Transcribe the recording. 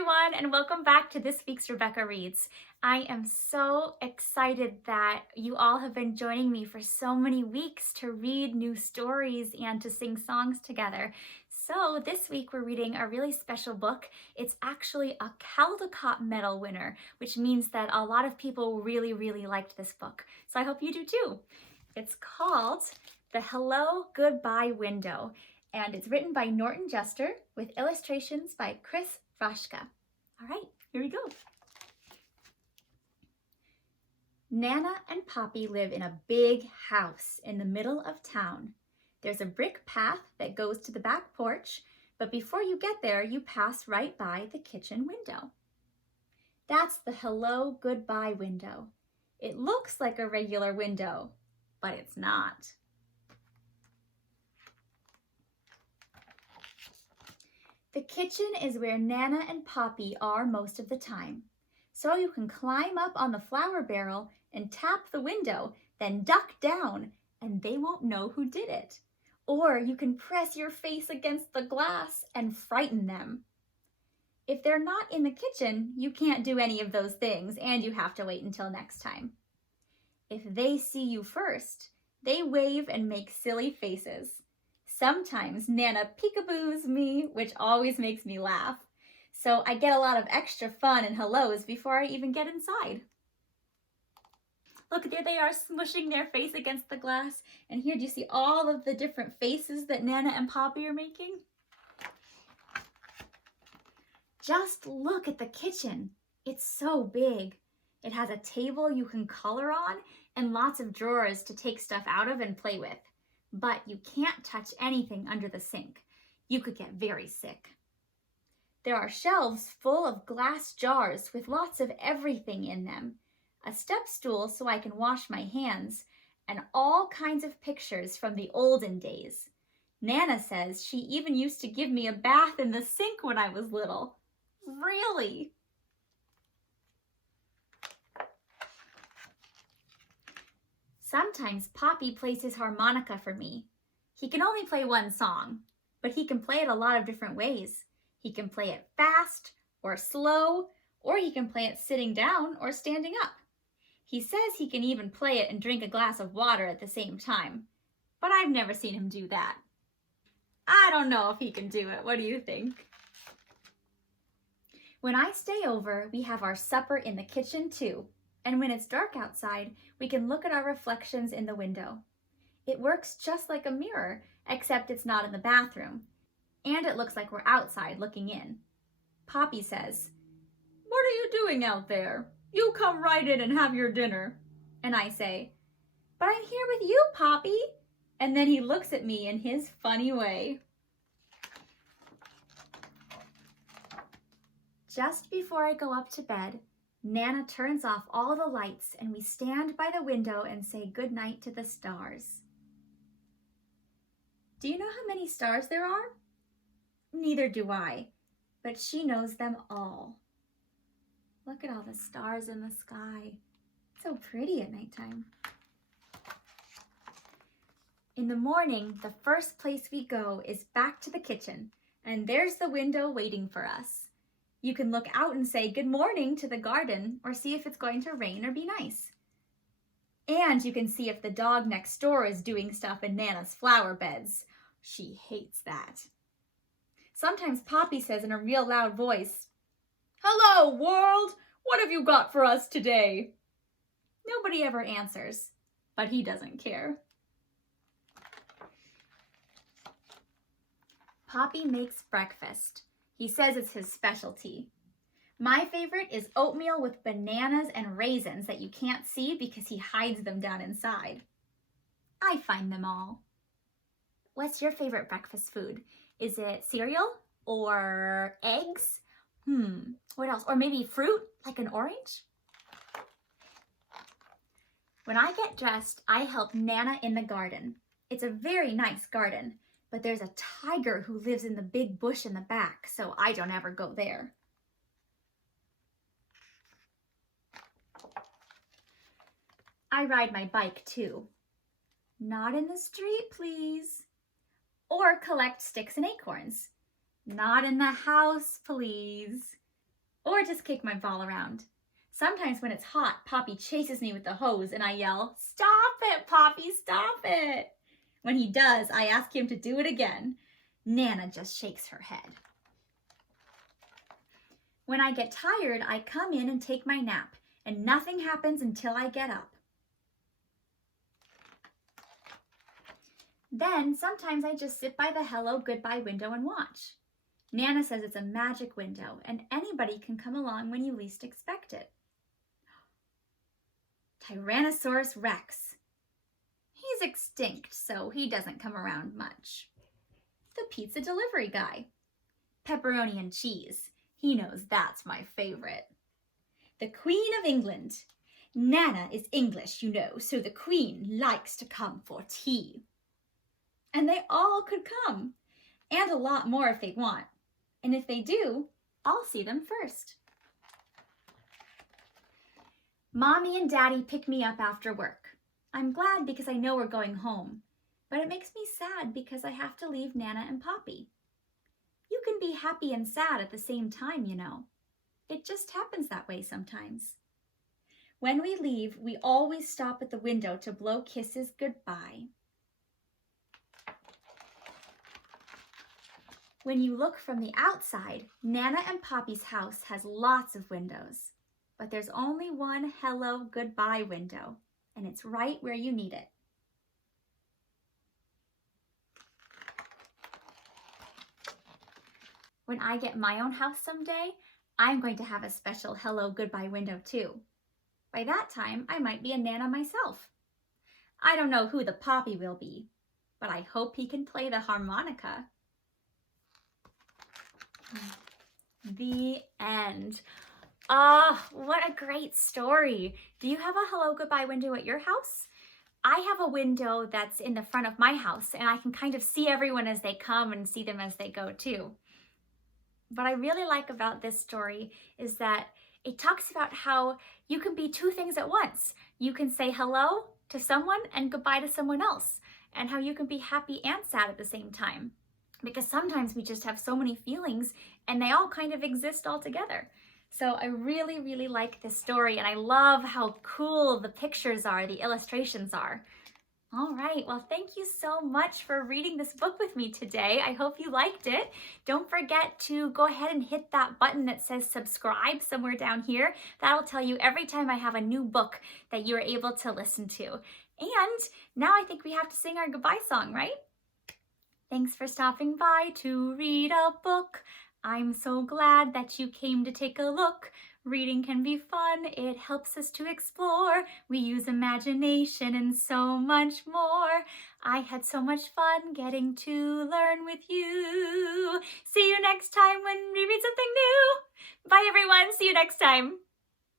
everyone, and welcome back to this week's Rebecca Reads. I am so excited that you all have been joining me for so many weeks to read new stories and to sing songs together. So this week we're reading a really special book. It's actually a Caldecott Medal winner, which means that a lot of people really liked this book. So I hope you do too. It's called The Hello Goodbye Window, and it's written by Norton Juster with illustrations by Chris Raschka. All right, here we go. Nanna and Poppy live in a big house in the middle of town. There's a brick path that goes to the back porch, but before you get there, you pass right by the kitchen window. That's the hello goodbye window. It looks like a regular window, but it's not. The kitchen is where Nanna and Poppy are most of the time. So you can climb up on the flour barrel and tap the window, then duck down, and they won't know who did it. Or you can press your face against the glass and frighten them. If they're not in the kitchen, you can't do any of those things, and you have to wait until next time. If they see you first, they wave and make silly faces. Sometimes Nanna peekaboos me, which always makes me laugh. So I get a lot of extra fun and hellos before I even get inside. Look, there they are smushing their face against the glass. And here, do you see all of the different faces that Nanna and Poppy are making? Just look at the kitchen. It's so big. It has a table you can color on and lots of drawers to take stuff out of and play with. But you can't touch anything under the sink. You could get very sick. There are shelves full of glass jars with lots of everything in them, a step stool so I can wash my hands, and all kinds of pictures from the olden days. Nanna says she even used to give me a bath in the sink when I was little. Really? Sometimes Poppy plays his harmonica for me. He can only play one song, but he can play it a lot of different ways. He can play it fast or slow, or he can play it sitting down or standing up. He says he can even play it and drink a glass of water at the same time, but I've never seen him do that. I don't know if he can do it. What do you think? When I stay over, we have our supper in the kitchen too. And when it's dark outside, we can look at our reflections in the window. It works just like a mirror, except it's not in the bathroom. And it looks like we're outside looking in. Poppy says, "What are you doing out there? You come right in and have your dinner." And I say, "But I'm here with you, Poppy." And then he looks at me in his funny way. Just before I go up to bed, Nanna turns off all the lights and we stand by the window and say goodnight to the stars. Do you know how many stars there are? Neither do I, but she knows them all. Look at all the stars in the sky. It's so pretty at nighttime. In the morning, the first place we go is back to the kitchen, and there's the window waiting for us. You can look out and say good morning to the garden or see if it's going to rain or be nice. And you can see if the dog next door is doing stuff in Nanna's flower beds. She hates that. Sometimes Poppy says in a real loud voice, "Hello, world! What have you got for us today?" Nobody ever answers, but he doesn't care. Poppy makes breakfast. He says it's his specialty. My favorite is oatmeal with bananas and raisins that you can't see because he hides them down inside. I find them all. What's your favorite breakfast food? Is it cereal or eggs? What else? Or maybe fruit, like an orange? When I get dressed, I help Nanna in the garden. It's a very nice garden. But there's a tiger who lives in the big bush in the back, so I don't ever go there. I ride my bike too. Not in the street, please. Or collect sticks and acorns. Not in the house, please. or just kick my ball around. Sometimes when it's hot, Poppy chases me with the hose and I yell, "Stop it, Poppy, stop it!" When he does, I ask him to do it again. Nana just shakes her head. When I get tired, I come in and take my nap, and nothing happens until I get up. Then sometimes I just sit by the hello goodbye window and watch. Nana says it's a magic window and anybody can come along when you least expect it. Tyrannosaurus Rex. He's extinct, so he doesn't come around much. The pizza delivery guy. Pepperoni and cheese. He knows that's my favorite. The Queen of England. Nana is English, you know, so the Queen likes to come for tea. And they all could come, and a lot more if they want. And if they do, I'll see them first. Mommy and Daddy pick me up after work. I'm glad because I know we're going home, but it makes me sad because I have to leave Nana and Poppy. You can be happy and sad at the same time, you know. It just happens that way sometimes. When we leave, we always stop at the window to blow kisses goodbye. When you look from the outside, Nana and Poppy's house has lots of windows, but there's only one hello goodbye window, and it's right where you need it. When I get my own house someday, I'm going to have a special hello goodbye window too. By that time, I might be a Nana myself. I don't know who the Poppy will be, but I hope he can play the harmonica. The end. What a great story. Do you have a hello goodbye window at your house? I have a window that's in the front of my house and I can kind of see everyone as they come and see them as they go too. What I really like about this story is that it talks about how you can be two things at once. You can say hello to someone and goodbye to someone else, and how you can be happy and sad at the same time. Because sometimes we just have so many feelings and they all kind of exist all together. So I really, really like this story and I love how cool the pictures are, the illustrations are. All right, well, thank you so much for reading this book with me today. I hope you liked it. Don't forget to go ahead and hit that button that says subscribe somewhere down here. That'll tell you every time I have a new book that you're able to listen to. And now I think we have to sing our goodbye song, right? Thanks for stopping by to read a book. I'm so glad that you came to take a look. Reading can be fun, it helps us to explore. We use imagination and so much more. I had so much fun getting to learn with you. See you next time when we read something new. Bye everyone, see you next time.